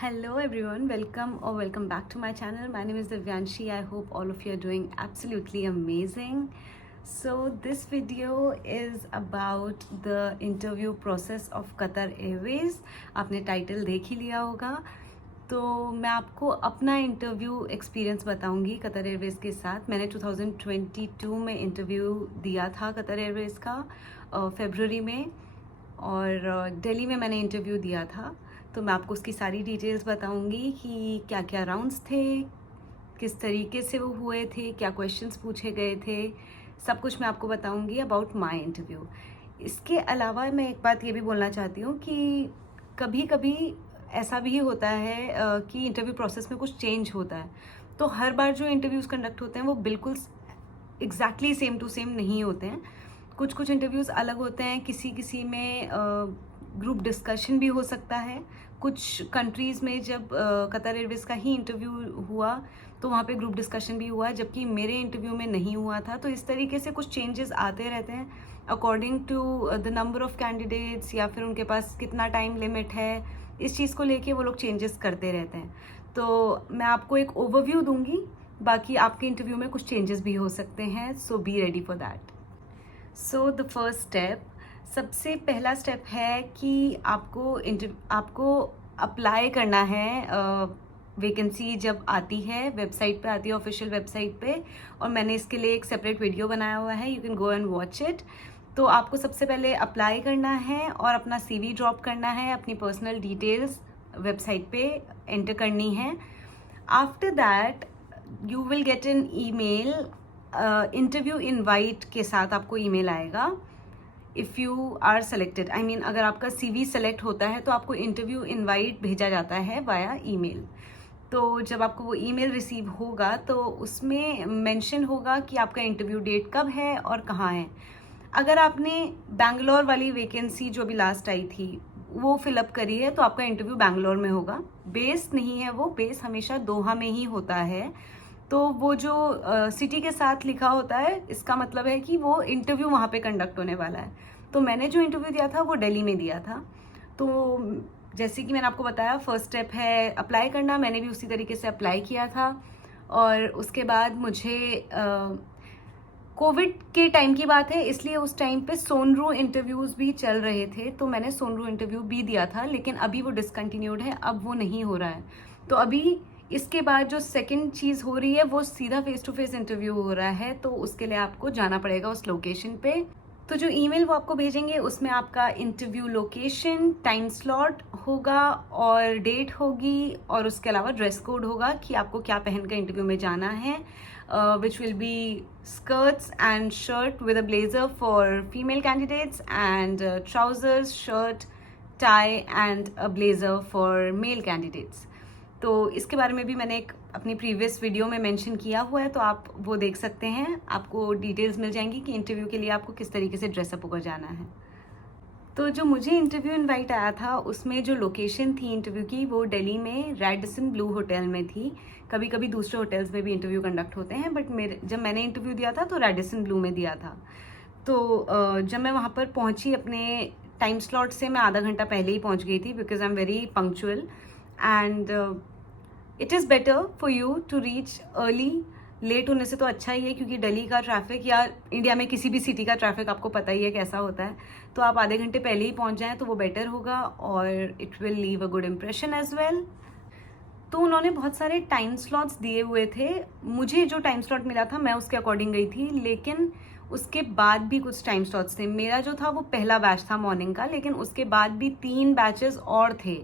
Hello everyone, welcome back to my channel. My name is Divyanshi. I hope all of you are doing absolutely amazing. So this video is about the interview process of Qatar Airways. आपने title देख ही लिया होगा. तो मैं आपको अपना interview experience बताऊंगी Qatar Airways के साथ. मैंने 2022 में इंटरव्यू दिया था कतर एयरवेज़ का फरवरी में, और दिल्ली में मैंने इंटरव्यू दिया था. तो मैं आपको उसकी सारी डिटेल्स बताऊंगी कि क्या क्या राउंड्स थे, किस तरीके से वो हुए थे, क्या क्वेश्चंस पूछे गए थे, सब कुछ मैं आपको बताऊंगी अबाउट माय इंटरव्यू. इसके अलावा मैं एक बात ये भी बोलना चाहती हूँ कि कभी कभी ऐसा भी होता है कि इंटरव्यू प्रोसेस में कुछ चेंज होता है. तो हर बार जो इंटरव्यूज़ कंडक्ट होते हैं वो बिल्कुल एग्जैक्टली सेम टू सेम नहीं होते हैं. कुछ कुछ इंटरव्यूज़ अलग होते हैं. किसी किसी में ग्रुप डिस्कशन भी हो सकता है. कुछ कंट्रीज़ में जब कतर एयरवेज़ का ही इंटरव्यू हुआ तो वहाँ पे ग्रुप डिस्कशन भी हुआ, जबकि मेरे इंटरव्यू में नहीं हुआ था. तो इस तरीके से कुछ चेंजेस आते रहते हैं according to the number of candidates, या फिर उनके पास कितना टाइम लिमिट है. इस चीज़ को लेके वो लोग चेंजेस करते रहते हैं. तो मैं आपको एक ओवरव्यू दूंगी, बाकी आपके इंटरव्यू में कुछ चेंजेस भी हो सकते हैं. So be ready for that. So the first step, सबसे पहला स्टेप है कि आपको अप्लाई करना है. वैकेंसी जब आती है वेबसाइट पे आती है, ऑफिशियल वेबसाइट पे, और मैंने इसके लिए एक सेपरेट वीडियो बनाया हुआ है. You can go and watch it. तो आपको सबसे पहले अप्लाई करना है और अपना CV ड्रॉप करना है, अपनी पर्सनल डिटेल्स वेबसाइट पे एंटर करनी है. After that you will get an email. Interview invite के साथ आपको ईमेल आएगा. If you are selected, I mean अगर आपका CV सेलेक्ट होता है तो आपको इंटरव्यू इनवाइट भेजा जाता है वाया ईमेल. तो जब आपको वो ईमेल रिसीव होगा तो उसमें मेंशन होगा कि आपका इंटरव्यू डेट कब है और कहाँ है. अगर आपने बैंगलोर वाली वैकेंसी जो भी लास्ट आई थी वो फिलअप करी है तो आपका इंटरव्यू बैंगलोर में होगा. बेस नहीं है, वो बेस हमेशा दोहा में ही होता है. तो वो जो सिटी के साथ लिखा होता है, इसका मतलब है कि वो इंटरव्यू वहाँ पे कंडक्ट होने वाला है. तो मैंने जो इंटरव्यू दिया था वो दिल्ली में दिया था. तो जैसे कि मैंने आपको बताया, फर्स्ट स्टेप है अप्लाई करना. मैंने भी उसी तरीके से अप्लाई किया था. और उसके बाद मुझे कोविड के टाइम की बात है, इसलिए उस टाइम पे सोनरू इंटरव्यूज़ भी चल रहे थे. तो मैंने सोनरू इंटरव्यू भी दिया था, लेकिन अभी वो डिसकंटिन्यूड है, अब वो नहीं हो रहा है. तो अभी इसके बाद जो सेकंड चीज़ हो रही है वो सीधा फेस टू फेस इंटरव्यू हो रहा है. तो उसके लिए आपको जाना पड़ेगा उस लोकेशन पे. तो जो ईमेल वो आपको भेजेंगे उसमें आपका इंटरव्यू लोकेशन, टाइम स्लॉट होगा और डेट होगी, और उसके अलावा ड्रेस कोड होगा कि आपको क्या पहन कर इंटरव्यू में जाना है. Which will be skirts and shirt with a blazer for female candidates, and trousers, shirt, tie and a blazer for male candidates. तो इसके बारे में भी मैंने एक अपनी प्रीवियस वीडियो में मेंशन किया हुआ है, तो आप वो देख सकते हैं. आपको डिटेल्स मिल जाएंगी कि इंटरव्यू के लिए आपको किस तरीके से ड्रेसअप होकर जाना है. तो जो मुझे इंटरव्यू इनवाइट आया था उसमें जो लोकेशन थी इंटरव्यू की वो दिल्ली में रेडिसन ब्लू होटल में थी. कभी कभी दूसरे होटल्स में भी इंटरव्यू कंडक्ट होते हैं, बट जब मैंने इंटरव्यू दिया था तो रेडिसन ब्लू में दिया था. तो जब मैं वहाँ पर पहुँची, अपने टाइम स्लॉट से मैं आधा घंटा पहले ही पहुँच गई थी, because I am very punctual. And it is better for you to reach early. Late होने से तो अच्छा ही है, क्योंकि दिल्ली का ट्रैफिक या इंडिया में किसी भी सिटी का ट्रैफिक आपको पता ही है कैसा होता है. तो आप आधे घंटे पहले ही पहुंच जाएं तो वो बेटर होगा, और it will leave a good impression as well. तो उन्होंने बहुत सारे टाइम स्लॉट्स दिए हुए थे. मुझे जो टाइम स्लॉट मिला था मैं उसके अकॉर्डिंग गई थी, लेकिन उसके बाद भी कुछ टाइम स्लॉट्स थे. मेरा जो था वो पहला बैच था मॉर्निंग का, लेकिन उसके बाद भी 3 बैचेस और थे.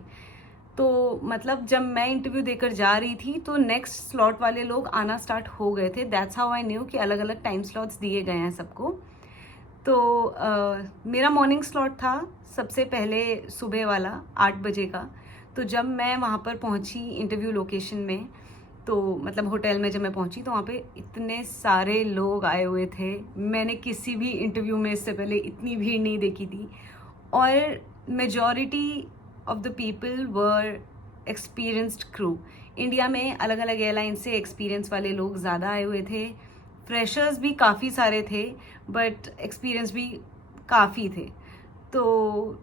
तो मतलब जब मैं इंटरव्यू देकर जा रही थी तो नेक्स्ट स्लॉट वाले लोग आना स्टार्ट हो गए थे. दैट्स हाउ आई न्यू कि अलग अलग टाइम स्लॉट्स दिए गए हैं सबको. तो मेरा मॉर्निंग स्लॉट था सबसे पहले, सुबह वाला 8 बजे का. तो जब मैं वहाँ पर पहुँची इंटरव्यू लोकेशन में, तो मतलब होटल में जब मैं पहुँची तो वहाँ पे इतने सारे लोग आए हुए थे. मैंने किसी भी इंटरव्यू में इससे पहले इतनी भीड़ नहीं देखी थी. और majority of the people were experienced crew. India में अलग अलग एयरलाइन से एक्सपीरियंस वाले लोग ज़्यादा आए हुए थे. फ्रेशर्स भी काफ़ी सारे थे, बट एक्सपीरियंस भी काफ़ी थे. तो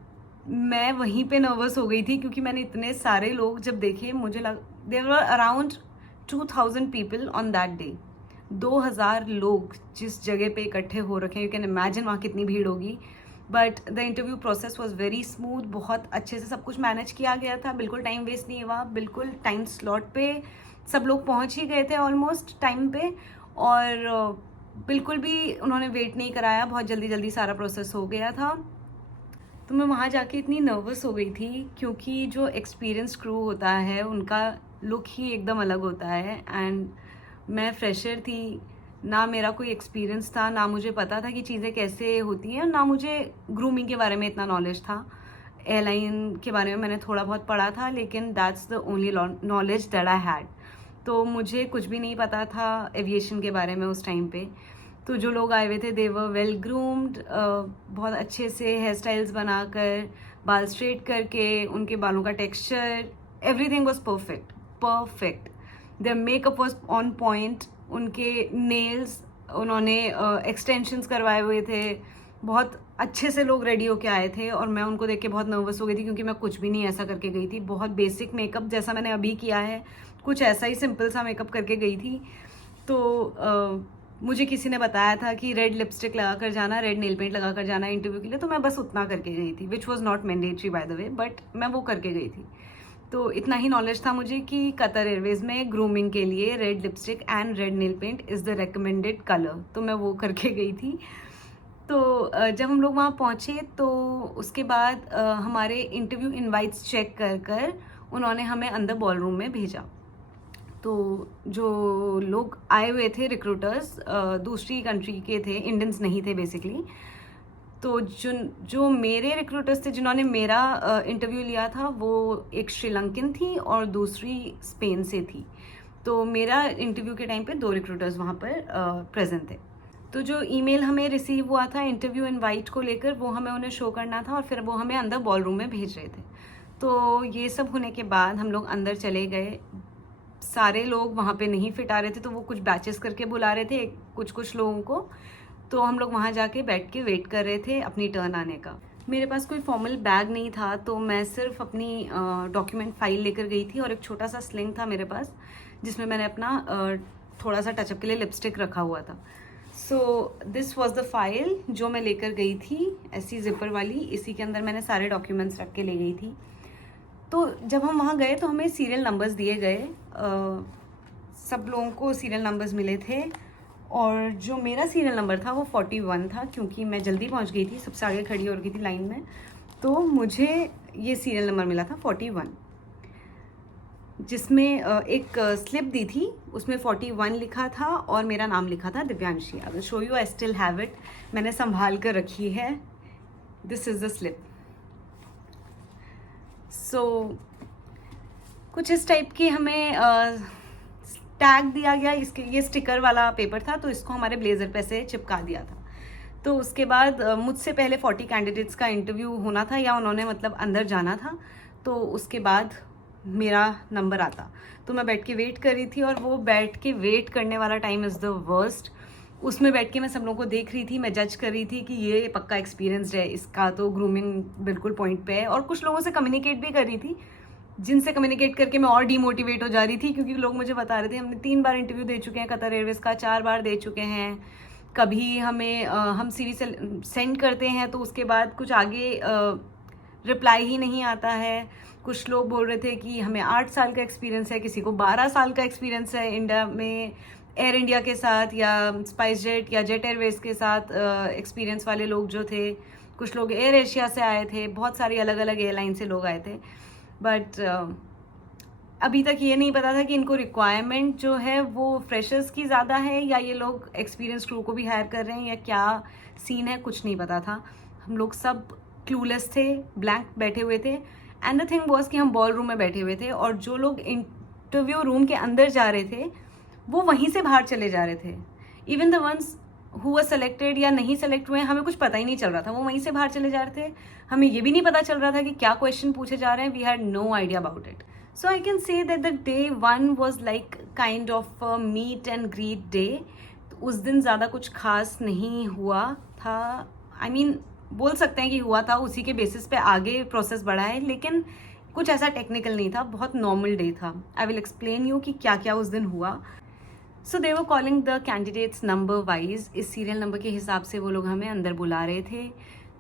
मैं वहीं पे नर्वस हो गई थी क्योंकि मैंने इतने सारे लोग जब देखे, मुझे लग there were around 2000 people on that day. 2000 लोग जिस जगह पे इकट्ठे हो रखे हैं, यू कैन इमेजिन वहाँ कितनी भीड़ होगी। But the interview process was very smooth, बहुत अच्छे से सब कुछ मैनेज किया गया था, बिल्कुल टाइम वेस्ट नहीं हुआ, बिल्कुल टाइम स्लॉट पे सब लोग पहुँच ही गए थे ऑलमोस्ट टाइम पे। और बिल्कुल भी उन्होंने वेट नहीं कराया, बहुत जल्दी जल्दी सारा प्रोसेस हो गया था। तो मैं वहाँ जाके इतनी नर्वस हो गई थी क्योंकि जो एक्सपीरियंस क्रू होता है उनका लुक ही एकदम अलग होता है, एंड मैं फ्रेशर थी, ना मेरा कोई एक्सपीरियंस था, ना मुझे पता था कि चीज़ें कैसे होती हैं, ना मुझे ग्रूमिंग के बारे में इतना नॉलेज था। एयरलाइन के बारे में मैंने थोड़ा बहुत पढ़ा था, लेकिन that's the only knowledge that I had. तो मुझे कुछ भी नहीं पता था एविएशन के बारे में उस टाइम पे। तो जो लोग आए हुए थे दे वर वेल ग्रूम्ड, बहुत अच्छे से हेयर स्टाइल्स बनाकर, बाल स्ट्रेट करके, उनके बालों का texture, everything was perfect perfect. Their makeup was on point, उनके नेल्स उन्होंने एक्सटेंशंस करवाए हुए थे, बहुत अच्छे से लोग रेडी होके आए थे। और मैं उनको देख के बहुत नर्वस हो गई थी क्योंकि मैं कुछ भी नहीं ऐसा करके गई थी, बहुत बेसिक मेकअप जैसा मैंने अभी किया है, कुछ ऐसा ही सिंपल सा मेकअप करके गई थी। तो मुझे किसी ने बताया था कि रेड लिपस्टिक लगा कर जाना, रेड नेल पेंट लगा कर जाना इंटरव्यू के लिए, तो मैं बस उतना करके गई थी, which was not mandatory by the way, but मैं वो करके गई थी। तो इतना ही नॉलेज था मुझे कि कतर एयरवेज में ग्रूमिंग के लिए red lipstick and red nail paint is the recommended colour, तो मैं वो करके गई थी। तो जब हम लोग वहाँ पहुँचे तो उसके बाद हमारे इंटरव्यू इनवाइट्स चेक कर कर उन्होंने हमें अंदर बॉल रूम में भेजा। तो जो लोग आए हुए थे रिक्रूटर्स दूसरी कंट्री के थे, इंडियंस नहीं थे बेसिकली। तो जो मेरे रिक्रूटर्स थे जिन्होंने मेरा इंटरव्यू लिया था, वो एक श्रीलंकन थी और दूसरी स्पेन से थी। तो मेरा इंटरव्यू के टाइम पे 2 रिक्रूटर्स वहाँ पर प्रेजेंट थे। तो जो ईमेल हमें रिसीव हुआ था इंटरव्यू इनवाइट को लेकर, वो हमें उन्हें शो करना था और फिर वो हमें अंदर बॉल रूम में भेज रहे थे। तो ये सब होने के बाद हम लोग अंदर चले गए। सारे लोग वहाँ पे नहीं फिट आ रहे थे, तो वो कुछ बैचेस करके बुला रहे थे कुछ कुछ लोगों को। तो हम लोग वहाँ जाके बैठ के वेट कर रहे थे अपनी टर्न आने का। मेरे पास कोई फॉर्मल बैग नहीं था, तो मैं सिर्फ अपनी डॉक्यूमेंट फाइल लेकर गई थी और एक छोटा सा स्लिंग था मेरे पास, जिसमें मैंने अपना थोड़ा सा टचअप के लिए लिपस्टिक रखा हुआ था। So this was the file जो मैं लेकर गई थी, ऐसी जिपर वाली, इसी के अंदर मैंने सारे डॉक्यूमेंट्स रख के ले गई थी। तो जब हम वहाँ गए तो हमें सीरियल नंबर्स दिए गए, सब लोगों को सीरियल नंबर्स मिले थे, और जो मेरा सीरियल नंबर था वो 41 था, क्योंकि मैं जल्दी पहुँच गई थी, सबसे आगे खड़ी हो गई थी लाइन में। तो मुझे ये सीरियल नंबर मिला था 41, जिसमें एक स्लिप दी थी, उसमें 41 लिखा था और मेरा नाम लिखा था Divyanshi. I will show you, I still have it, मैंने संभाल कर रखी है। This is the slip. So कुछ इस टाइप की हमें टैग दिया गया, इसके ये स्टिकर वाला पेपर था, तो इसको हमारे ब्लेजर पे से चिपका दिया था। तो उसके बाद मुझसे पहले 40 कैंडिडेट्स का इंटरव्यू होना था, या उन्होंने मतलब अंदर जाना था, तो उसके बाद मेरा नंबर आता। तो मैं बैठ के वेट कर रही थी, और वो बैठ के वेट करने वाला टाइम इज़ द वर्स्ट। उसमें बैठ के मैं सब लोगों को देख रही थी, मैं जज कर रही थी कि ये पक्का एक्सपीरियंस्ड है, इसका तो ग्रूमिंग बिल्कुल पॉइंट पे है। और कुछ लोगों से कम्युनिकेट भी कर रही थी, जिनसे कम्युनिकेट करके मैं और डीमोटिवेट हो जा रही थी, क्योंकि लोग मुझे बता रहे थे हमने 3 बार इंटरव्यू दे चुके हैं कतर एयरवेज का, 4 बार दे चुके हैं, कभी हमें हम सीवी सेंड करते हैं तो उसके बाद कुछ आगे रिप्लाई ही नहीं आता है। कुछ लोग बोल रहे थे कि हमें 8 साल का एक्सपीरियंस है, किसी को 12 साल का एक्सपीरियंस है इंडिया में, एयर इंडिया के साथ या स्पाइस जेट या जेट एयरवेज के साथ एक्सपीरियंस वाले लोग जो थे। कुछ लोग एयर एशिया से आए थे, बहुत सारी अलग अलग एयरलाइन से लोग आए थे। बट अभी तक ये नहीं पता था कि इनको रिक्वायरमेंट जो है वो फ्रेशर्स की ज़्यादा है, या ये लोग एक्सपीरियंस क्रू को भी हायर कर रहे हैं, या क्या सीन है, कुछ नहीं पता था। हम लोग सब क्लूलेस थे, ब्लैंक बैठे हुए थे। एंड द थिंग वॉज कि हम बॉल रूम में बैठे हुए थे, और जो लोग इंटरव्यू रूम के अंदर जा रहे थे वो वहीं से बाहर चले जा रहे थे। Even the ones who were selected या नहीं सेलेक्ट हुए, हमें कुछ पता ही नहीं चल रहा था, वो वहीं से बाहर चले जा रहे थे। हमें ये भी नहीं पता चल रहा था कि क्या क्वेश्चन पूछे जा रहे हैं। We had no idea about it. So I can say that the day 1 was like kind of meet and greet day. उस दिन ज़्यादा कुछ खास नहीं हुआ था। आई मीन बोल सकते हैं कि हुआ था, उसी के बेसिस पे आगे प्रोसेस बढ़ा है, लेकिन कुछ ऐसा टेक्निकल नहीं था, बहुत नॉर्मल डे था. आई विल एक्सप्लेन यू कि क्या क्या उस दिन हुआ. So they were calling the candidates number wise. इस सीरियल नंबर के हिसाब से वो लोग हमें अंदर बुला रहे थे.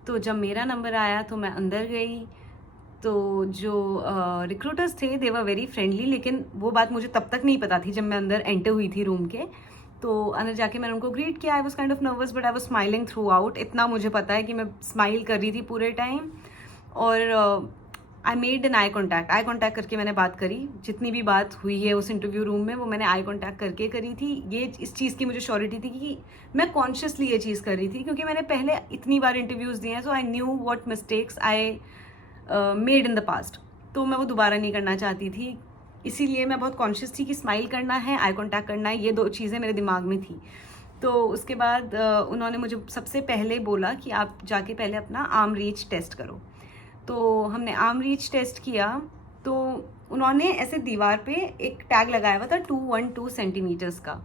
तो जब मेरा नंबर आया तो मैं अंदर गई. तो जो रिक्रूटर्स थे दे वर वेरी फ्रेंडली, लेकिन वो बात मुझे तब तक नहीं पता थी जब मैं अंदर एंटर हुई थी रूम के. तो अंदर जाके मैंने उनको ग्रीट किया. I was kind of nervous but I was smiling through out. इतना मुझे पता है कि मैं स्माइल कर रही थी पूरे टाइम. और I made an eye contact करके मैंने बात करी. जितनी भी बात हुई है उस इंटरव्यू रूम में वो मैंने आई कॉन्टैक्ट करके करी थी. ये इस चीज़ की मुझे श्योरिटी थी कि मैं कॉन्शियसली ये चीज़ कर रही थी, क्योंकि मैंने पहले इतनी बार इंटरव्यूज़ दिए हैं. So I knew what mistakes I made in the past. तो मैं वो दोबारा नहीं करना चाहती थी, इसीलिए मैं बहुत कॉन्शियस थी कि स्माइल करना है, आई कॉन्टैक्ट करना है, ये 2 चीज़ें मेरे दिमाग में थी. तो उसके बाद उन्होंने मुझे सबसे पहले बोला कि आप जाके पहले अपना आर्म रीच टेस्ट करो. तो हमने आर्म रीच टेस्ट किया. तो उन्होंने ऐसे दीवार पे एक टैग लगाया हुआ था 212 सेंटीमीटर्स का,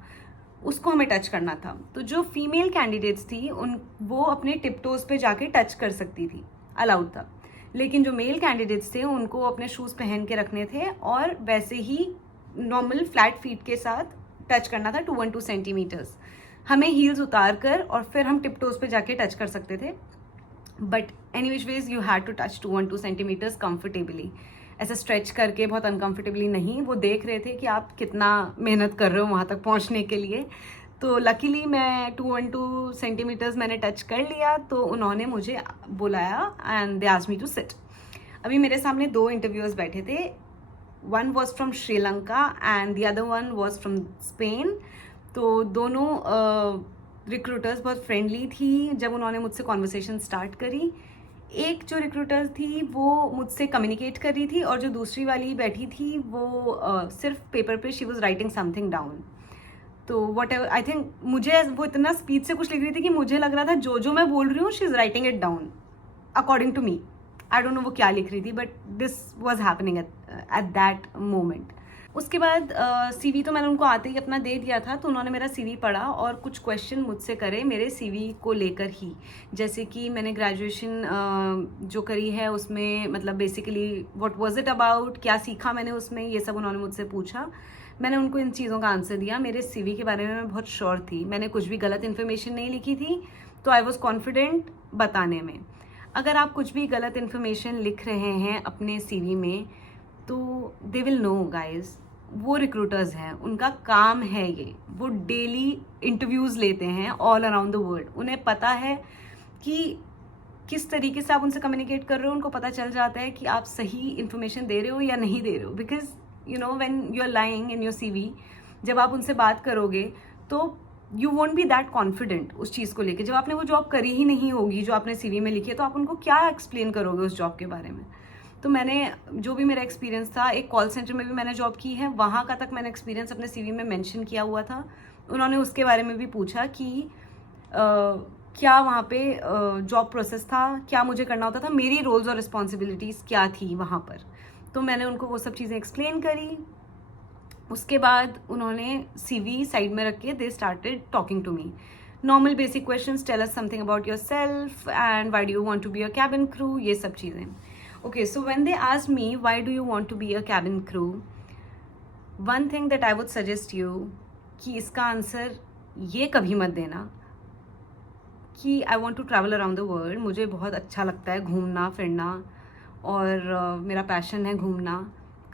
उसको हमें टच करना था. तो जो फीमेल कैंडिडेट्स थी वो अपने टिपटोज पे जाके टच कर सकती थी, अलाउड था. लेकिन जो मेल कैंडिडेट्स थे उनको अपने शूज़ पहन के रखने थे और वैसे ही नॉर्मल फ्लैट फीट के साथ टच करना था 212 सेंटीमीटर्स. हमें हील्स उतार कर और फिर हम टिपटोज पे जाके टच कर सकते थे. But any which ways you had to touch 212 centimetres comfortably, ऐसे स्ट्रेच करके बहुत अनकंफर्टेबली नहीं. वो देख रहे थे कि आप कितना मेहनत कर रहे हो वहाँ तक पहुँचने के लिए. तो लकीली मैं 212 सेंटीमीटर्स मैंने टच कर लिया. तो उन्होंने मुझे बुलाया and they asked me to sit. अभी मेरे सामने 2 इंटरव्यूअर्स बैठे थे. One was from Sri Lanka and the other one was from Spain. तो दोनों रिक्रूटर्स बहुत फ्रेंडली थी. जब उन्होंने मुझसे कॉन्वर्सेशन स्टार्ट करी, एक जो रिक्रूटर थी वो मुझसे कम्युनिकेट कर रही थी और जो दूसरी वाली बैठी थी वो सिर्फ पेपर पे she was writing something down. तो वट एवर, आई थिंक मुझे वो इतना स्पीड से कुछ लिख रही थी कि मुझे लग रहा था जो जो मैं बोल रही हूँ she is writing it down according to me. I don't know वो क्या लिख रही थी, but this was happening at that moment. उसके बाद सीवी तो मैंने उनको आते ही अपना दे दिया था. तो उन्होंने मेरा सीवी पढ़ा और कुछ क्वेश्चन मुझसे करे मेरे सीवी को लेकर ही. जैसे कि मैंने ग्रेजुएशन जो करी है उसमें मतलब basically what was it about, क्या सीखा मैंने उसमें, ये सब उन्होंने मुझसे पूछा. मैंने उनको इन चीज़ों का आंसर दिया. मेरे सीवी के बारे में मैं बहुत श्योर थी, मैंने कुछ भी गलत इन्फॉर्मेशन नहीं लिखी थी. तो आई वॉज कॉन्फिडेंट बताने में. अगर आप कुछ भी गलत इन्फॉर्मेशन लिख रहे हैं अपने सीवी में तो दे विल नो गाइज. वो रिक्रूटर्स हैं, उनका काम है ये. वो डेली इंटरव्यूज़ लेते हैं ऑल अराउंड द वर्ल्ड. उन्हें पता है कि किस तरीके से आप उनसे कम्युनिकेट कर रहे हो. उनको पता चल जाता है कि आप सही इन्फॉर्मेशन दे रहे हो या नहीं दे रहे हो. Because you know when you are lying in your CV, जब आप उनसे बात करोगे तो you won't be that confident उस चीज़ को लेके. जब आपने वो जॉब करी ही नहीं होगी जो आपने सीवी में लिखी है, तो आप उनको क्या एक्सप्लेन करोगे उस जॉब के बारे में. तो मैंने जो भी मेरा एक्सपीरियंस था, एक कॉल सेंटर में भी मैंने जॉब की है, वहाँ का तक मैंने एक्सपीरियंस अपने सीवी में मेंशन किया हुआ था. उन्होंने उसके बारे में भी पूछा कि क्या वहाँ पे जॉब प्रोसेस था, क्या मुझे करना होता था, मेरी रोल्स और रिस्पॉन्सिबिलिटीज़ क्या थी वहाँ पर. तो मैंने उनको वो सब चीज़ें एक्सप्लेन करी. उसके बाद उन्होंने सीवी साइड में रख के they started talking to me. Normal basic questions, tell us something about yourself and why do you want to be a cabin crew, ये सब चीज़ें. Okay, so when they asked me why do you want to be a cabin crew, one thing that I would suggest you कि इसका answer ये कभी मत देना कि I want to travel around the world. मुझे बहुत अच्छा लगता है घूमना फिरना और मेरा पैशन है घूमना.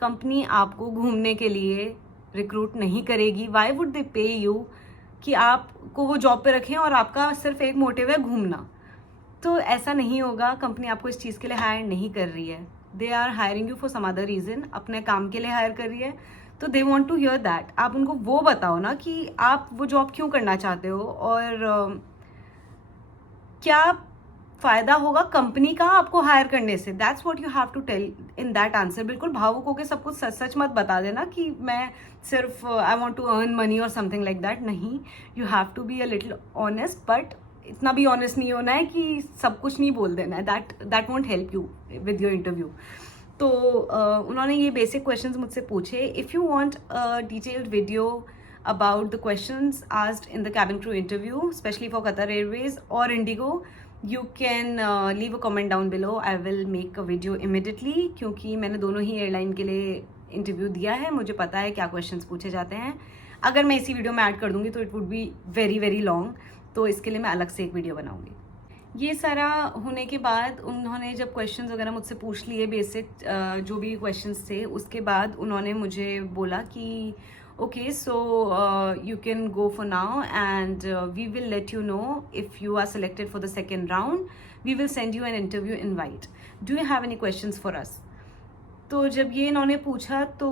कंपनी आपको घूमने के लिए रिक्रूट नहीं करेगी. Why would they pay you कि आपको वो जॉब पे रखें और आपका सिर्फ एक मोटिव है घूमना. तो ऐसा नहीं होगा. कंपनी आपको इस चीज़ के लिए हायर नहीं कर रही है. They are hiring you for some other reason, अपने काम के लिए हायर कर रही है. तो they want to hear that. आप उनको वो बताओ ना कि आप वो जॉब क्यों करना चाहते हो और क्या फ़ायदा होगा कंपनी का आपको हायर करने से. That's what you have to tell in that answer. बिल्कुल भावुक होकर सब कुछ सच सच मत बता देना कि मैं सिर्फ I want to earn money और समथिंग लाइक दैट. नहीं, you have to be a little honest, but इतना भी ऑनेस्ट नहीं होना है कि सब कुछ नहीं बोल देना है. That won't help you with your interview. तो उन्होंने ये बेसिक क्वेश्चंस मुझसे पूछे. If you want a detailed video about the questions asked in the cabin crew interview, specially for Qatar Airways और IndiGo, you can leave a comment down below, I will make a video immediately, क्योंकि मैंने दोनों ही airline के लिए interview दिया है, मुझे पता है क्या क्वेश्चंस पूछे जाते हैं. अगर मैं इसी वीडियो में ऐड कर दूंगी तो it would be very very long, तो इसके लिए मैं अलग से एक वीडियो बनाऊंगी. ये सारा होने के बाद उन्होंने जब क्वेश्चंस वगैरह मुझसे पूछ लिए, बेसिक जो भी क्वेश्चंस थे, उसके बाद उन्होंने मुझे बोला कि okay, so you can go for now and we will let you know if you are selected for the second round. We will send you an interview invite. Do you have any questions for us? तो जब ये इन्होंने पूछा तो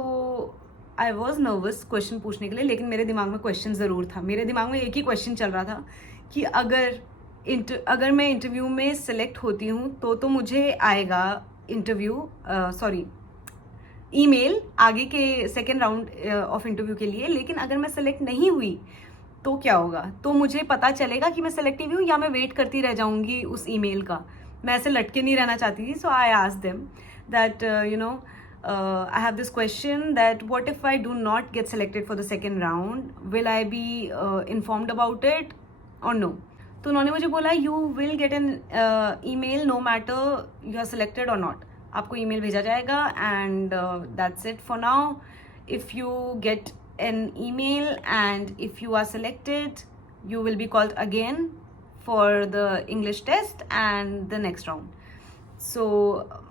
I was nervous question पूछने के लिए, लेकिन मेरे दिमाग में क्वेश्चन ज़रूर था. मेरे दिमाग में एक ही क्वेश्चन चल रहा था कि अगर मैं इंटरव्यू में सेलेक्ट होती हूँ तो मुझे आएगा इंटरव्यू ईमेल आगे के सेकेंड राउंड ऑफ इंटरव्यू के लिए, लेकिन अगर मैं सेलेक्ट नहीं हुई तो क्या होगा. तो मुझे पता चलेगा कि मैं सेलेक्ट हुई हूँ या मैं वेट करती रह जाऊँगी उस ईमेल का. मैं ऐसे लटके नहीं रहना चाहती थी. So I asked them that I have this question that what if I do not get selected for the second round, will I be informed about it or no? तो उन्होंने मुझे बोला you will get an email no matter you are selected or not. आपको email भेजा जाएगा and that's it for now. If you get an email and if you are selected, you will be called again for the English test and the next round. सो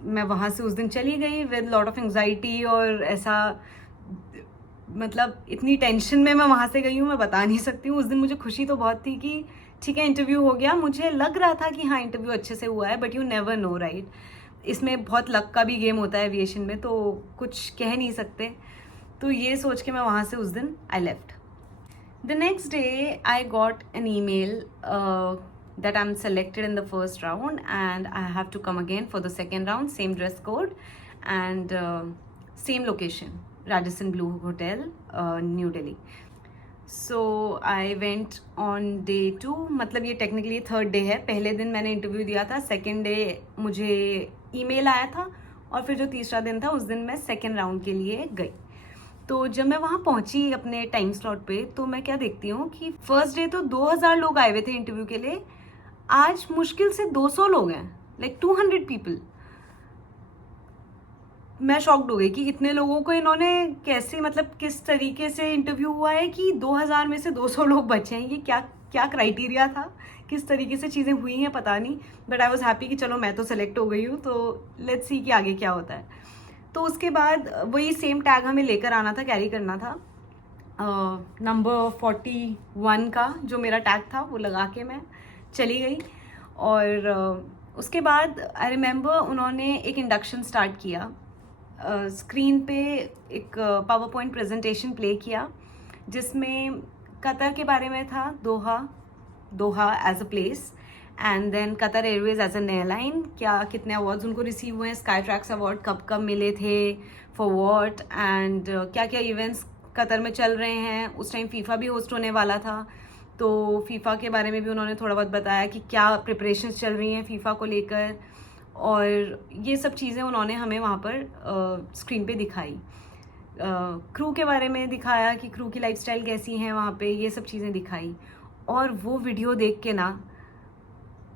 मैं वहाँ से उस दिन चली गई विद लॉट ऑफ एंग्जाइटी, और ऐसा मतलब इतनी टेंशन में मैं वहाँ से गई हूँ, मैं बता नहीं सकती हूँ. उस दिन मुझे खुशी तो बहुत थी कि ठीक है इंटरव्यू हो गया. मुझे लग रहा था कि हाँ इंटरव्यू अच्छे से हुआ है, but you never know right. इसमें बहुत लक का भी गेम होता है एविएशन में, तो कुछ कह नहीं सकते. तो ये सोच के मैं वहाँ से उस दिन I left. The next day I got an email that I'm selected in the first round and I have to come again for the second round, same dress code and same location, Radisson Blu Hotel, New Delhi. So I went on day 2, मतलब ये technically third day है. पहले दिन मैंने interview दिया था, second day मुझे email आया था, और फिर जो तीसरा दिन था उस दिन मैं सेकेंड राउंड के लिए गई. तो जब मैं वहाँ पहुँची अपने टाइम स्लॉट पे, तो मैं क्या देखती हूँ कि फर्स्ट डे तो 2000 लोग आए हुए थे इंटरव्यू के लिए, आज मुश्किल से 200 लोग हैं, लाइक 200 पीपल. मैं शॉक्ड हो गई कि इतने लोगों को इन्होंने कैसे, मतलब किस तरीके से इंटरव्यू हुआ है कि 2000 में से 200 लोग बचे हैं. ये क्या क्या क्राइटेरिया था, किस तरीके से चीज़ें हुई हैं पता नहीं, बट आई वॉज हैप्पी कि चलो मैं तो सेलेक्ट हो गई हूँ, तो लेट्स सी कि आगे क्या होता है. तो उसके बाद वही सेम टैग हमें लेकर आना था, कैरी करना था. नंबर 41 का जो मेरा टैग था वो लगा के मैं चली गई. और उसके बाद आई रिमेंबर उन्होंने एक इंडक्शन स्टार्ट किया. स्क्रीन पे एक पावर पॉइंट प्रेजेंटेशन प्ले किया जिसमें कतर के बारे में था, Doha as a place, and then Qatar Airways as an airline, क्या कितने अवार्ड्स उनको रिसीव हुए हैं, स्काई ट्रैक्स अवार्ड कब कब मिले थे, फॉर वॉट, एंड क्या क्या इवेंट्स कतर में चल रहे हैं. उस टाइम फीफा भी होस्ट होने वाला था, तो फीफा के बारे में भी उन्होंने थोड़ा बहुत बताया कि क्या प्रिपरेशंस चल रही हैं फीफा को लेकर, और ये सब चीज़ें उन्होंने हमें वहाँ पर स्क्रीन पे दिखाई. क्रू के बारे में दिखाया कि क्रू की लाइफस्टाइल कैसी है वहाँ पे, ये सब चीज़ें दिखाई. और वो वीडियो देख के ना,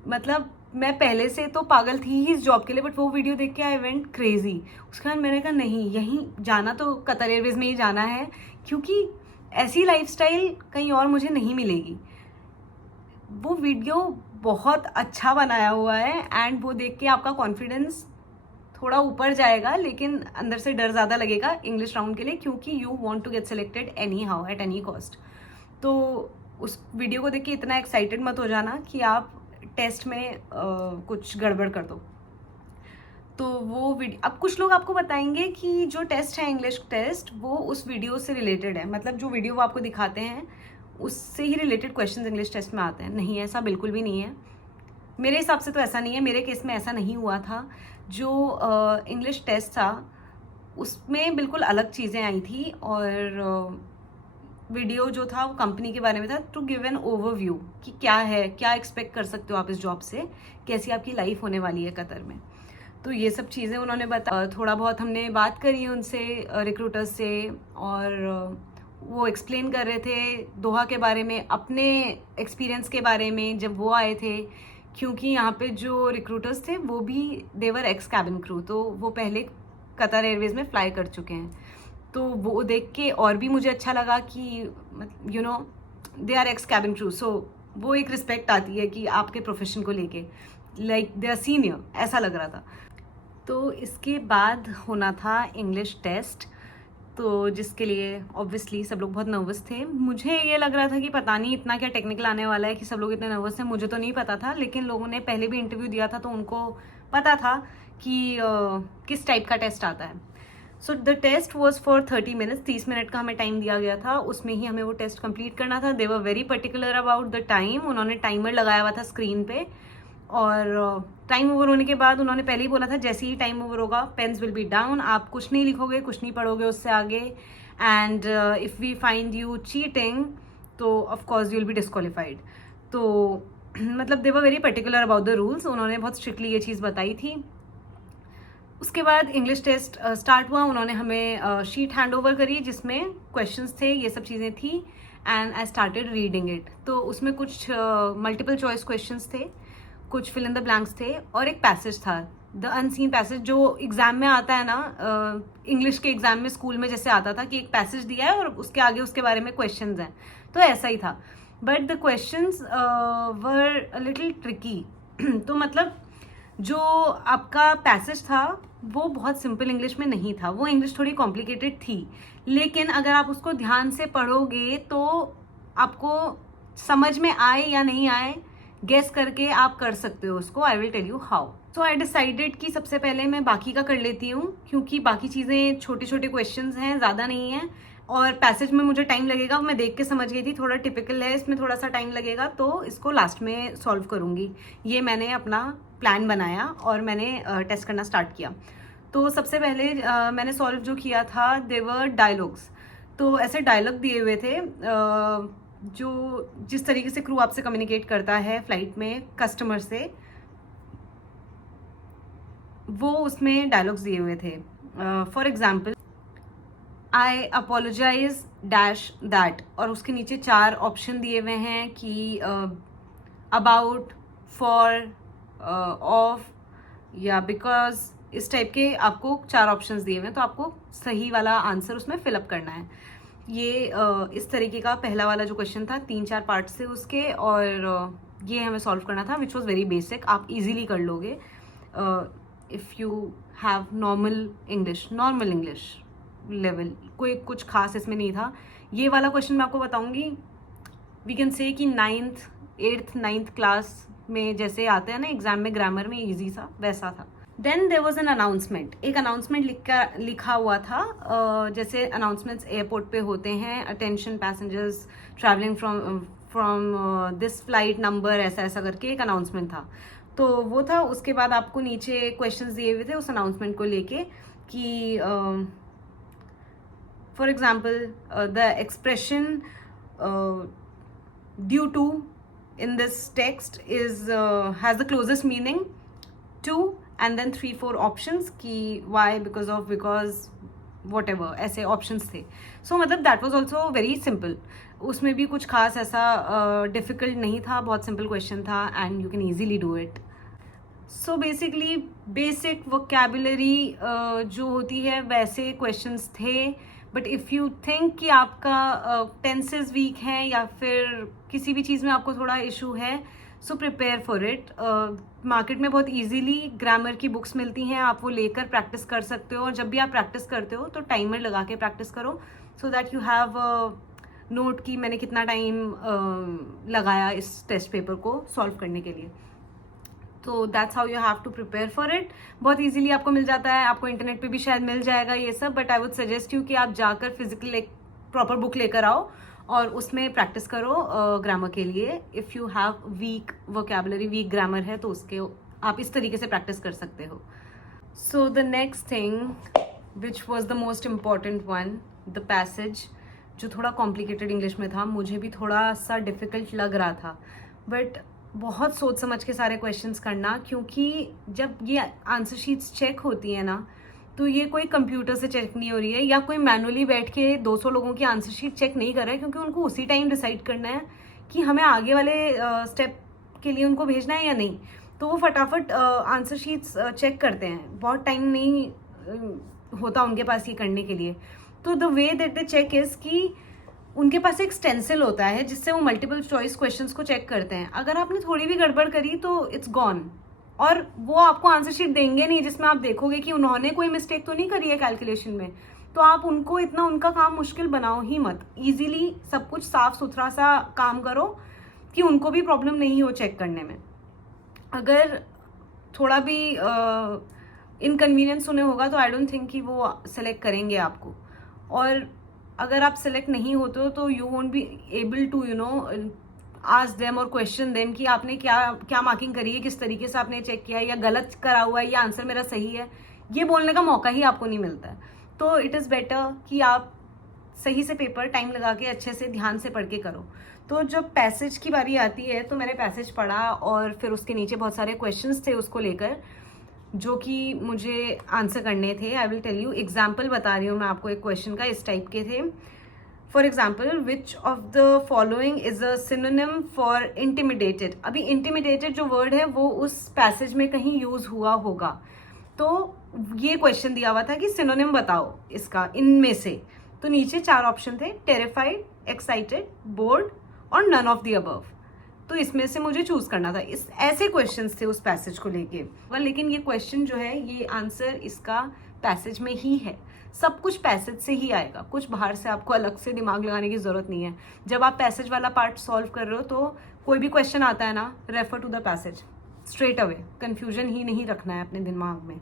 मतलब मैं पहले से तो पागल थी ही इस जॉब के लिए, बट वो वीडियो देख के आई वेंट क्रेजी. उसके बाद मैंने कहा नहीं, यहीं जाना तो कतर एयरवेज में ही जाना है, क्योंकि ऐसी लाइफस्टाइल कहीं और मुझे नहीं मिलेगी. वो वीडियो बहुत अच्छा बनाया हुआ है, एंड वो देख के आपका कॉन्फिडेंस थोड़ा ऊपर जाएगा, लेकिन अंदर से डर ज़्यादा लगेगा इंग्लिश राउंड के लिए, क्योंकि you want to get selected anyhow at any cost. तो उस वीडियो को देख के इतना एक्साइटेड मत हो जाना कि आप टेस्ट में कुछ गड़बड़ कर दो. तो वो वीडियो, अब कुछ लोग आपको बताएंगे कि जो टेस्ट है इंग्लिश टेस्ट, वो उस वीडियो से रिलेटेड है, मतलब जो वीडियो वो आपको दिखाते हैं उससे ही रिलेटेड क्वेश्चंस इंग्लिश टेस्ट में आते हैं. नहीं, ऐसा बिल्कुल भी नहीं है. मेरे हिसाब से तो ऐसा नहीं है, मेरे केस में ऐसा नहीं हुआ था. जो इंग्लिश टेस्ट था उसमें बिल्कुल अलग चीज़ें आई थी, और वीडियो जो था वो कंपनी के बारे में था, टू गिव एन ओवरव्यू कि क्या है, क्या एक्सपेक्ट कर सकते हो आप इस जॉब से, कैसी आपकी लाइफ होने वाली है कतर में. तो ये सब चीज़ें उन्होंने बता, थोड़ा बहुत हमने बात करी उनसे, रिक्रूटर्स से, और वो एक्सप्लेन कर रहे थे दोहा के बारे में, अपने एक्सपीरियंस के बारे में जब वो आए थे, क्योंकि यहाँ पे जो रिक्रूटर्स थे वो भी देवर एक्स कैबिन क्रू, तो वो पहले कतर एयरवेज में फ्लाई कर चुके हैं। तो वो देख के और भी मुझे अच्छा लगा कि you know they are ex cabin crew, so वो एक रिस्पेक्ट आती है कि आपके प्रोफेशन को लेके, लाइक दे आर सीनियर, ऐसा लग रहा था। तो इसके बाद होना था इंग्लिश टेस्ट, तो जिसके लिए ऑब्वियसली सब लोग बहुत नर्वस थे। मुझे ये लग रहा था कि पता नहीं इतना क्या टेक्निकल आने वाला है कि सब लोग इतने नर्वस हैं, मुझे तो नहीं पता था, लेकिन लोगों ने पहले भी इंटरव्यू दिया था तो उनको पता था कि किस टाइप का टेस्ट आता है। So the test was for 30 minutes, 30 minute का हमें टाइम दिया गया था, उसमें ही हमें वो टेस्ट कंप्लीट करना था। They were very particular about the time, उन्होंने टाइमर लगाया हुआ था स्क्रीन पे, और टाइम ओवर होने के बाद उन्होंने पहले ही बोला था जैसे ही टाइम ओवर होगा पेन्स विल बी डाउन, आप कुछ नहीं लिखोगे, कुछ नहीं पढ़ोगे उससे आगे, and if we find you cheating तो of course you will be disqualified. तो मतलब they were very particular about the rules, उन्होंने बहुत स्ट्रिक्टली ये चीज़ बताई थी। उसके बाद इंग्लिश टेस्ट स्टार्ट हुआ, उन्होंने हमें शीट हैंड ओवर करी जिसमें क्वेश्चंस थे, ये सब चीज़ें थी, and I started reading it. तो उसमें कुछ मल्टीपल चॉइस क्वेश्चंस थे, कुछ फिल इन द ब्लैंक्स थे, और एक पैसेज था, द अनसीन पैसेज, जो एग्जाम में आता है ना, इंग्लिश के एग्जाम में स्कूल में जैसे आता था कि एक पैसेज दिया है और उसके आगे उसके बारे में क्वेश्चंस हैं, तो ऐसा ही था, but the questions were a little tricky. तो मतलब जो आपका पैसेज था वो बहुत सिंपल इंग्लिश में नहीं था, वो इंग्लिश थोड़ी कॉम्प्लिकेटेड थी, लेकिन अगर आप उसको ध्यान से पढ़ोगे तो आपको समझ में आए या नहीं आए, गेस करके आप कर सकते हो उसको। I will tell you how. So I decided कि सबसे पहले मैं बाकी का कर लेती हूँ, क्योंकि बाकी चीज़ें छोटे छोटे क्वेश्चंस हैं, ज़्यादा नहीं है, और पैसेज में मुझे टाइम लगेगा, मैं देख के समझ गई थी थोड़ा टिपिकल है, इसमें थोड़ा सा टाइम लगेगा, तो इसको लास्ट में सॉल्व करूँगी। ये मैंने अपना प्लान बनाया और मैंने टेस्ट करना स्टार्ट किया। तो सबसे पहले मैंने सॉल्व जो किया था, देवर डायलॉग्स। तो ऐसे डायलॉग दिए हुए थे, जो जिस तरीके से क्रू आपसे कम्युनिकेट करता है फ्लाइट में कस्टमर से, वो उसमें डायलॉग्स दिए हुए थे। For example, I apologise dash that, और उसके नीचे 4 ऑप्शन दिए हुए हैं कि अबाउट, फॉर, ऑफ या बिकॉज, इस टाइप के आपको 4 ऑप्शंस दिए हुए हैं, तो आपको सही वाला आंसर उसमें फिलअप करना है। ये इस तरीके का पहला वाला जो क्वेश्चन था, 3-4 पार्ट्स थे उसके, और ये हमें सॉल्व करना था, विच वॉज वेरी बेसिक, आप इजीली कर लोगे if you have normal English level, कोई कुछ खास इसमें नहीं था। ये वाला क्वेश्चन मैं आपको बताऊंगी, वी कैन से कि 9th 8th 9th क्लास में जैसे आते हैं ना एग्जाम में ग्रामर में, ईजी सा वैसा था। Then there was an announcement, एक अनाउंसमेंट लिखा हुआ था, जैसे अनाउंसमेंट्स एयरपोर्ट पे होते हैं, attention passengers travelling from this flight number, ऐसा ऐसा करके एक अनाउंसमेंट था। तो वो था, उसके बाद आपको नीचे क्वेश्चंस दिए हुए थे उस अनाउंसमेंट को लेके कि for example the expression due to in this text is has the closest meaning to, and then 3-4 options कि why, because of, because, whatever, ऐसे options थे। so मतलब that was also very simple, उसमें भी कुछ खास ऐसा difficult नहीं था, बहुत simple question था, and you can easily do it। so basically basic vocabulary जो होती है वैसे questions थे, बट इफ़ यू थिंक कि आपका टेंसेस वीक हैं या फिर किसी भी चीज़ में आपको थोड़ा इशू है, so prepare for it. Market में बहुत इजीली ग्रामर की बुक्स मिलती हैं, आप वो लेकर प्रैक्टिस कर सकते हो, और जब भी आप प्रैक्टिस करते हो तो टाइमर लगा के प्रैक्टिस करो, so that you have note कि मैंने कितना टाइम लगाया इस टेस्ट पेपर को सॉल्व करने के लिए। तो that's how you have to prepare for it. बहुत इजीली आपको मिल जाता है, आपको इंटरनेट पे भी शायद मिल जाएगा ये सब, but I would suggest you कि आप जाकर फिजिकल एक प्रॉपर बुक लेकर आओ और उसमें प्रैक्टिस करो ग्रामर के लिए। If you have weak vocabulary, weak grammar है, तो उसके आप इस तरीके से प्रैक्टिस कर सकते हो। So the next thing which was the most important one, the passage, जो थोड़ा कॉम्प्लिकेटेड इंग्लिश में था, मुझे भी थोड़ा सा डिफ़िकल्ट लग रहा था, बट बहुत सोच समझ के सारे क्वेश्चंस करना, क्योंकि जब ये आंसर शीट्स चेक होती है ना, तो ये कोई कंप्यूटर से चेक नहीं हो रही है या कोई मैनुअली बैठ के 200 लोगों की आंसर शीट चेक नहीं कर रहा है, क्योंकि उनको उसी टाइम डिसाइड करना है कि हमें आगे वाले स्टेप के लिए उनको भेजना है या नहीं, तो वो फटाफट आंसर शीट्स चेक करते हैं, बहुत टाइम नहीं होता उनके पास ये करने के लिए। तो the way that they check is कि उनके पास एक स्टेंसिल होता है जिससे वो मल्टीपल चॉइस क्वेश्चंस को चेक करते हैं। अगर आपने थोड़ी भी गड़बड़ करी तो इट्स गॉन, और वो आपको आंसर शीट देंगे नहीं जिसमें आप देखोगे कि उन्होंने कोई मिस्टेक तो नहीं करी है कैलकुलेशन में। तो आप उनको इतना उनका काम मुश्किल बनाओ ही मत, इजीली सब कुछ साफ सुथरा सा काम करो कि उनको भी प्रॉब्लम नहीं हो चेक करने में। अगर थोड़ा भी इनकन्वीनियंस उन्हें होगा तो आई डोंट थिंक कि वो सेलेक्ट करेंगे आपको। और अगर आप सेलेक्ट नहीं होते हो तो you won't be able to ask them और क्वेश्चन देम कि आपने क्या मार्किंग करी है, किस तरीके से आपने चेक किया है, या गलत करा हुआ है या आंसर मेरा सही है, ये बोलने का मौका ही आपको नहीं मिलता है। तो इट इज़ बेटर कि आप सही से पेपर टाइम लगा के अच्छे से ध्यान से पढ़ के करो। तो जब पैसेज की बारी आती है तो मैंने पैसेज पढ़ा और फिर उसके नीचे बहुत सारे क्वेश्चंस थे उसको लेकर जो कि मुझे आंसर करने थे। I will tell you example बता रही हूँ मैं आपको एक क्वेश्चन का, इस टाइप के थे। For example, which of the following is a synonym for intimidated. अभी इंटिमिडेटेड जो वर्ड है वो उस पैसेज में कहीं यूज हुआ होगा, तो ये क्वेश्चन दिया हुआ था कि सिनोनिम बताओ इसका इनमें से। तो नीचे 4 ऑप्शन थे, टेरिफाइड, एक्साइटेड, बोर्ड और नन ऑफ द अबव। तो इसमें से मुझे चूज करना था। इस ऐसे क्वेश्चंस थे उस पैसेज को लेके। लेकिन ये क्वेश्चन जो है ये आंसर इसका पैसेज में ही है, सब कुछ पैसेज से ही आएगा, कुछ बाहर से आपको अलग से दिमाग लगाने की जरूरत नहीं है। जब आप पैसेज वाला पार्ट सॉल्व कर रहे हो तो कोई भी क्वेश्चन आता है ना, refer to the passage straight away, confusion ही नहीं रखना है अपने दिमाग में।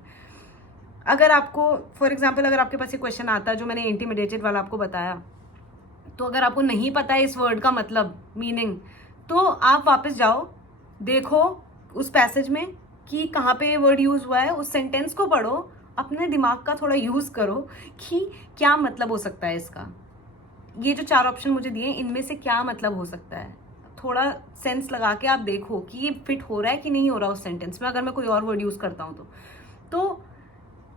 अगर आपको फॉर एग्जाम्पल अगर आपके पास ये क्वेश्चन आता है जो मैंने इंटिमिडेटेड वाला आपको बताया, तो अगर आपको नहीं पता है इस वर्ड का मतलब मीनिंग, तो आप वापस जाओ, देखो उस पैसेज में कि कहाँ पे ये वर्ड यूज हुआ है, उस सेंटेंस को पढ़ो, अपने दिमाग का थोड़ा यूज करो कि क्या मतलब हो सकता है इसका। ये जो 4 ऑप्शन मुझे दिए इनमें से क्या मतलब हो सकता है, थोड़ा सेंस लगा के आप देखो कि ये फिट हो रहा है कि नहीं हो रहा उस सेंटेंस में, अगर मैं कोई और वर्ड यूज करता हूँ तो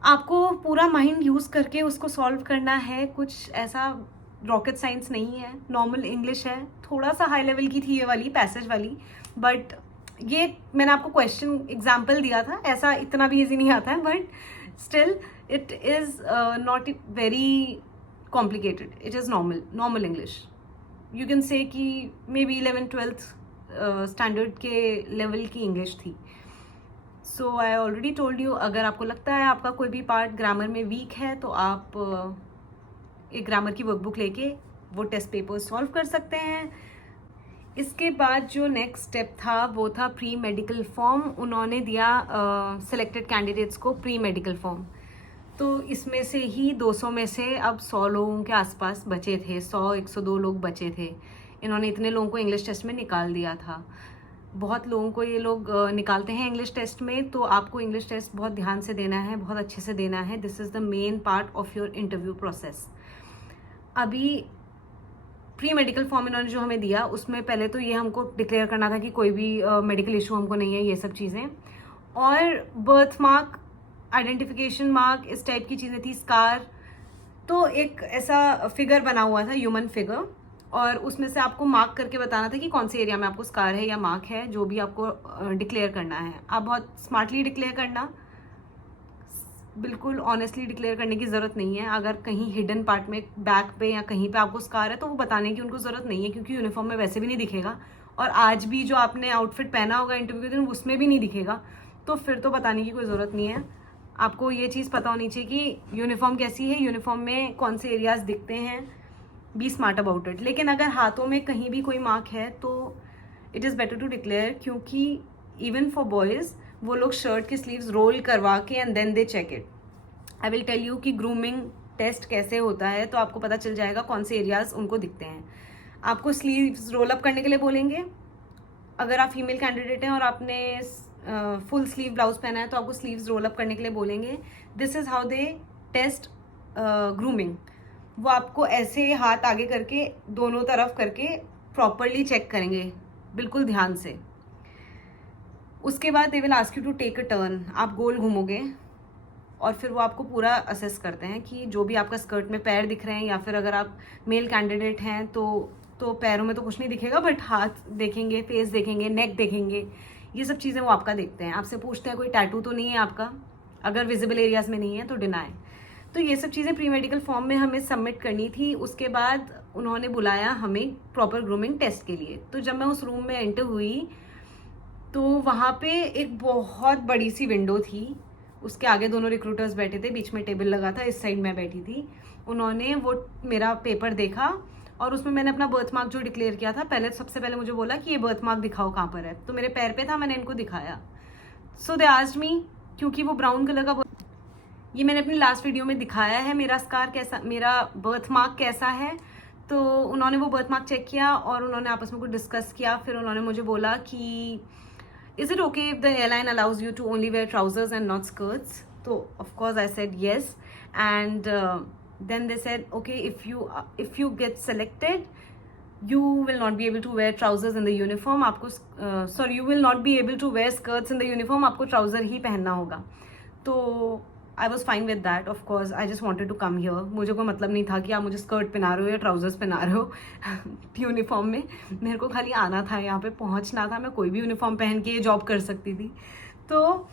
आपको पूरा माइंड यूज करके उसको सॉल्व करना है। कुछ ऐसा रॉकेट साइंस नहीं है, नॉर्मल इंग्लिश है, थोड़ा सा हाई लेवल की थी ये वाली पैसेज वाली, बट ये मैंने आपको क्वेश्चन एग्जाम्पल दिया था, ऐसा इतना भी इजी नहीं आता है, but still it is not very complicated, it is normal English. You can say कि मे बी 11th-12th स्टैंडर्ड के लेवल की इंग्लिश थी। So I already told you, अगर आपको लगता है आपका कोई भी पार्ट ग्रामर में वीक है तो आप एक ग्रामर की वर्कबुक लेके वो टेस्ट पेपर सॉल्व कर सकते हैं। इसके बाद जो नेक्स्ट स्टेप था वो था प्री मेडिकल फॉर्म। उन्होंने दिया सिलेक्टेड कैंडिडेट्स को प्री मेडिकल फॉर्म, तो इसमें से ही 200 में से अब 100 लोगों के आसपास बचे थे, 100-102 लोग बचे थे। इन्होंने इतने लोगों को इंग्लिश टेस्ट में निकाल दिया था। बहुत लोगों को ये लोग निकालते हैं इंग्लिश टेस्ट में, तो आपको इंग्लिश टेस्ट बहुत ध्यान से देना है, बहुत अच्छे से देना है। This is the main part of your interview process. अभी प्री मेडिकल फॉर्म इन्होंने जो हमें दिया उसमें पहले तो ये हमको डिक्लेयर करना था कि कोई भी मेडिकल इशू हमको नहीं है, ये सब चीज़ें, और बर्थ मार्क, आइडेंटिफिकेशन मार्क, इस टाइप की चीज़ें थी, स्कार। तो एक ऐसा फिगर बना हुआ था, ह्यूमन फिगर, और उसमें से आपको मार्क करके बताना था कि कौन से एरिया में आपको स्कार है या मार्क है, जो भी आपको डिक्लेयर करना है। आप बहुत स्मार्टली डिक्लेयर करना, बिल्कुल ऑनेस्टली डिक्लेयर करने की ज़रूरत नहीं है। अगर कहीं हिडन पार्ट में बैक पे या कहीं पे आपको स्कार है तो वो बताने की उनको ज़रूरत नहीं है, क्योंकि यूनिफॉर्म में वैसे भी नहीं दिखेगा, और आज भी जो आपने आउटफिट पहना होगा इंटरव्यू के दिन उसमें भी नहीं दिखेगा, तो फिर तो बताने की कोई ज़रूरत नहीं है। आपको ये चीज़ पता होनी चाहिए कि यूनिफॉर्म कैसी है, यूनिफॉर्म में कौन से एरियाज दिखते हैं, बी स्मार्ट अबाउट इट। लेकिन अगर हाथों में कहीं भी कोई मार्क है तो it is better to declare, क्योंकि इवन फॉर बॉयज़ वो लोग शर्ट की स्लीव्स रोल करवा के and then they check it. I will tell you कि ग्रूमिंग टेस्ट कैसे होता है, तो आपको पता चल जाएगा कौन से एरियाज उनको दिखते हैं। आपको स्लीव्स रोल अप करने के लिए बोलेंगे। अगर आप फीमेल कैंडिडेट हैं और आपने फुल स्लीव ब्लाउज पहना है तो आपको स्लीव्स रोल अप करने के लिए बोलेंगे। This is how they test grooming. वो आपको ऐसे हाथ आगे करके दोनों तरफ करके प्रॉपरली चेक करेंगे, बिल्कुल ध्यान से। उसके बाद they will ask you to take a turn, आप गोल घूमोगे और फिर वो आपको पूरा असेस करते हैं कि जो भी आपका स्कर्ट में पैर दिख रहे हैं, या फिर अगर आप मेल कैंडिडेट हैं तो तो पैरों में तो कुछ नहीं दिखेगा, बट हाथ देखेंगे, फेस देखेंगे, नेक देखेंगे, ये सब चीज़ें वो आपका देखते हैं। आपसे पूछते हैं कोई टैटू तो नहीं है आपका, अगर विजिबल एरियाज में नहीं है तो डिनाई। तो ये सब चीज़ें प्री मेडिकल फॉर्म में हमें सबमिट करनी थी। उसके बाद उन्होंने बुलाया हमें प्रॉपर ग्रूमिंग टेस्ट के लिए। तो जब मैं उस रूम में एंटर हुई तो वहाँ पे एक बहुत बड़ी सी विंडो थी, उसके आगे दोनों रिक्रूटर्स बैठे थे, बीच में टेबल लगा था, इस साइड मैं बैठी थी। उन्होंने वो मेरा पेपर देखा और उसमें मैंने अपना बर्थ मार्क जो डिक्लेयर किया था, सबसे पहले मुझे बोला कि ये बर्थ मार्क दिखाओ कहाँ पर है। तो मेरे पैर पे था, मैंने इनको दिखाया। सो दे आस्क्ड मी, क्योंकि वो ब्राउन कलर का, ये मैंने अपनी लास्ट वीडियो में दिखाया है मेरा स्कार कैसा, मेरा बर्थ मार्क कैसा है। तो उन्होंने वो बर्थ मार्क चेक किया और उन्होंने आपस में कुछ डिस्कस किया। फिर उन्होंने मुझे बोला कि is it okay if the airline allows you to only wear trousers and not skirts. तो of course I said yes, and then they said okay if you get selected you will not be able to wear trousers in the uniform, आपको you will not be able to wear skirts in the uniform, आपको trouser ही पहनना होगा। तो I was fine with that. Of course I just wanted to come here, मुझे कोई मतलब नहीं था कि आप मुझे स्कर्ट पहना रहे हो या ट्राउजर्स पहना रहे हो यूनिफॉर्म में। मेरे को खाली आना था, यहाँ पे पहुँचना था, मैं कोई भी यूनिफॉर्म पहन के जॉब कर सकती थी। तो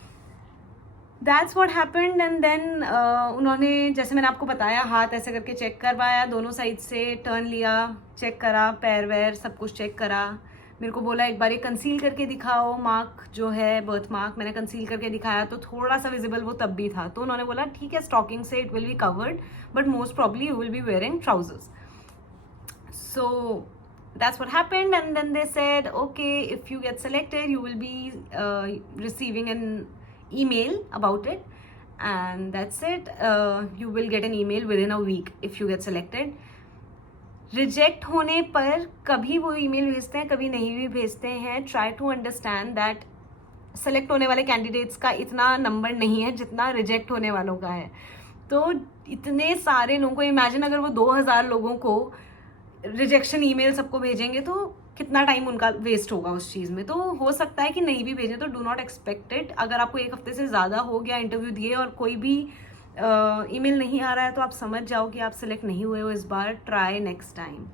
that's what happened. And then उन्होंने, जैसे मैंने आपको बताया, हाथ ऐसे करके चेक करवाया, दोनों साइड से टर्न लिया, चेक करा, पैर वैर सब कुछ चेक करा। मेरे को बोला एक बार ये कंसील करके दिखाओ मार्क जो है, बर्थ मार्क। मैंने कंसील करके दिखाया तो थोड़ा सा विजिबल वो तब भी था। तो उन्होंने बोला ठीक है, स्टॉकिंग से it will be covered, but most probably you will B wearing trousers. So that's what happened. And then they said okay, if you get selected you will be receiving an email about it, and that's it. You will get an email within a week if you get selected. Reject होने पर कभी वो email भेजते हैं, कभी नहीं भी भेजते हैं। Try to understand that select होने वाले कैंडिडेट्स का इतना नंबर नहीं है जितना रिजेक्ट होने वालों का है। तो इतने सारे लोगों को इमेजिन, अगर वो 2000 लोगों को रिजेक्शन ईमेल सबको भेजेंगे तो कितना टाइम उनका वेस्ट होगा उस चीज़ में। तो हो सकता है कि नहीं भी भेजें, तो डू नॉट एक्सपेक्ट इट। अगर आपको एक हफ्ते से ज़्यादा हो गया इंटरव्यू दिए और कोई भी ईमेल नहीं आ रहा है, तो आप समझ जाओ कि आप सिलेक्ट नहीं हुए हो इस बार। Try next time.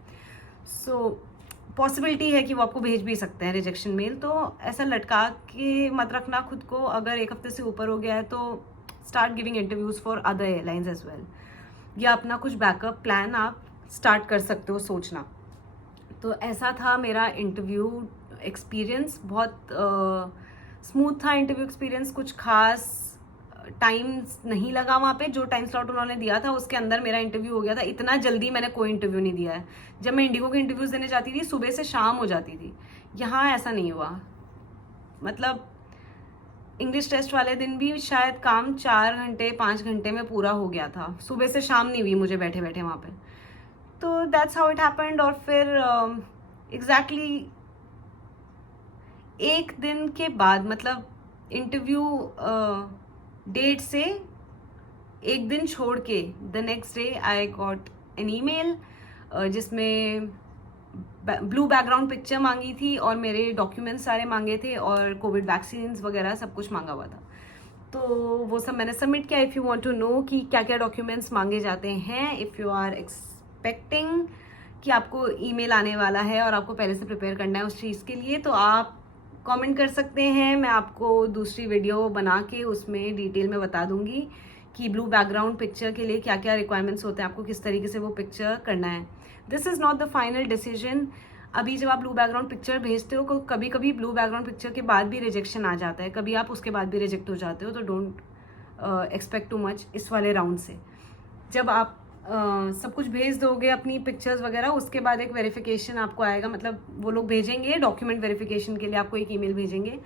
So possibility है कि वो आपको भेज भी सकते हैं रिजेक्शन मेल। तो ऐसा लटका के मत रखना खुद को। अगर एक हफ्ते से ऊपर हो गया है तो start giving interviews for other airlines as well, या अपना कुछ बैकअप प्लान आप स्टार्ट कर सकते हो सोचना। तो ऐसा था मेरा इंटरव्यू एक्सपीरियंस। बहुत स्मूथ था इंटरव्यू एक्सपीरियंस, कुछ खास टाइम नहीं लगा वहाँ पे। जो टाइम स्लॉट उन्होंने दिया था उसके अंदर मेरा इंटरव्यू हो गया था। इतना जल्दी मैंने कोई इंटरव्यू नहीं दिया है। जब मैं इंडिगो के इंटरव्यूज़ देने जाती थी सुबह से शाम हो जाती थी, यहाँ ऐसा नहीं हुआ। मतलब इंग्लिश टेस्ट वाले दिन भी शायद काम 4 घंटे 5 घंटे में पूरा हो गया था, सुबह से शाम नहीं हुई मुझे बैठे बैठे वहाँ पे। तो दैट्स हाउ इट हैपेंड। और फिर एग्जैक्टली एक दिन के बाद, मतलब इंटरव्यू डेट से एक दिन छोड़ के the next day I got an email जिसमें ब्लू बैकग्राउंड पिक्चर मांगी थी और मेरे डॉक्यूमेंट्स सारे मांगे थे और कोविड वैक्सीन वगैरह सब कुछ मांगा हुआ था। तो वो सब मैंने सबमिट किया। If you want to know कि क्या क्या डॉक्यूमेंट्स मांगे जाते हैं, इफ़ यू आर एक्सपेक्टिंग कि आपको ईमेल आने वाला है और आपको पहले से प्रिपेयर करना है उस चीज़ के लिए, तो आप कमेंट कर सकते हैं। मैं आपको दूसरी वीडियो बना के उसमें डिटेल में बता दूंगी कि ब्लू बैकग्राउंड पिक्चर के लिए क्या क्या रिक्वायरमेंट्स होते हैं, आपको किस तरीके से वो पिक्चर करना है। This is not the final decision. अभी जब आप ब्लू बैकग्राउंड पिक्चर भेजते हो, कभी कभी ब्लू बैकग्राउंड पिक्चर के बाद भी रिजेक्शन आ जाता है, कभी आप उसके बाद भी रिजेक्ट हो जाते हो। तो डोंट एक्सपेक्ट टू मच इस वाले राउंड से। जब आप सब कुछ भेज दोगे अपनी पिक्चर्स वगैरह, उसके बाद एक वेरिफिकेशन आपको आएगा, मतलब वो लोग भेजेंगे डॉक्यूमेंट वेरिफिकेशन के लिए, आपको एक ईमेल भेजेंगे।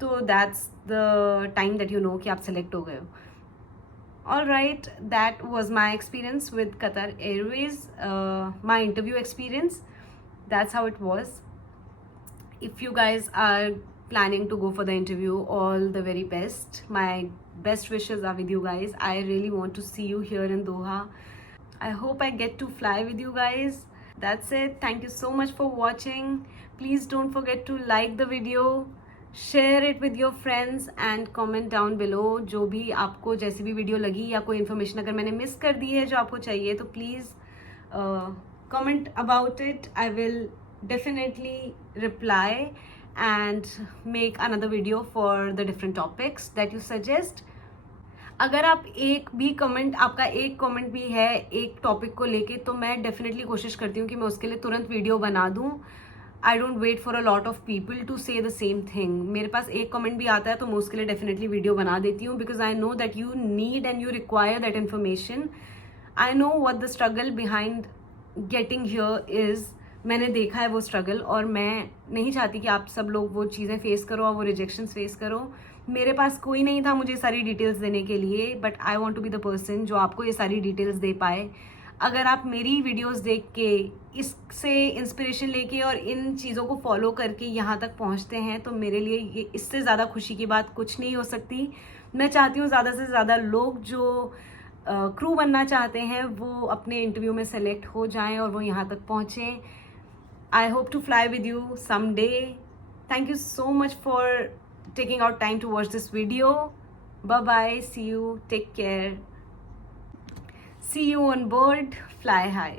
तो that's the time that you know कि आप सेलेक्ट हो गए हो। Alright, that was my experience with Qatar Airways, my interview experience. That's how it was. If you guys are planning to go for the interview, all the very best. My best wishes are with you guys. I really want to see you here in Doha. I hope I get to fly with you guys. That's it. Thank you so much for watching. Please don't forget to like the video, share it with your friends and comment down below जो भी आपको, जैसी भी video लगी या कोई information अगर मैंने मिस कर दी है जो आपको चाहिए, तो please comment about it. I will definitely reply and make another video for the different topics that you suggest. अगर आप एक भी कमेंट, आपका एक कमेंट भी है एक टॉपिक को लेके, तो मैं डेफिनेटली कोशिश करती हूँ कि मैं उसके लिए तुरंत वीडियो बना दूँ. I don't wait for a lot of people to say the same thing. मेरे पास एक कमेंट भी आता है तो मैं उसके लिए डेफिनेटली वीडियो बना देती हूँ, because I know that you need and you require that information. I know what the struggle behind getting here is. मैंने देखा है वो स्ट्रगल, और मैं नहीं चाहती कि आप सब लोग वो चीज़ें फेस करो और वो रिजेक्शंस फेस करो. मेरे पास कोई नहीं था मुझे सारी डिटेल्स देने के लिए, but I want to be the person जो आपको ये सारी डिटेल्स दे पाए. अगर आप मेरी वीडियोस देख के इससे इंस्पिरेशन लेके और इन चीज़ों को फॉलो करके यहाँ तक पहुँचते हैं, तो मेरे लिए ये इससे ज़्यादा खुशी की बात कुछ नहीं हो सकती. मैं चाहती हूँ ज़्यादा से ज़्यादा लोग जो क्रू बनना चाहते हैं वो अपने इंटरव्यू में सेलेक्ट हो जाएं और वो यहाँ तक पहुँचें. I hope to fly with you someday. Thank you so much for taking out time to watch this video. Bye bye. See you. Take care. See you on board. Fly high.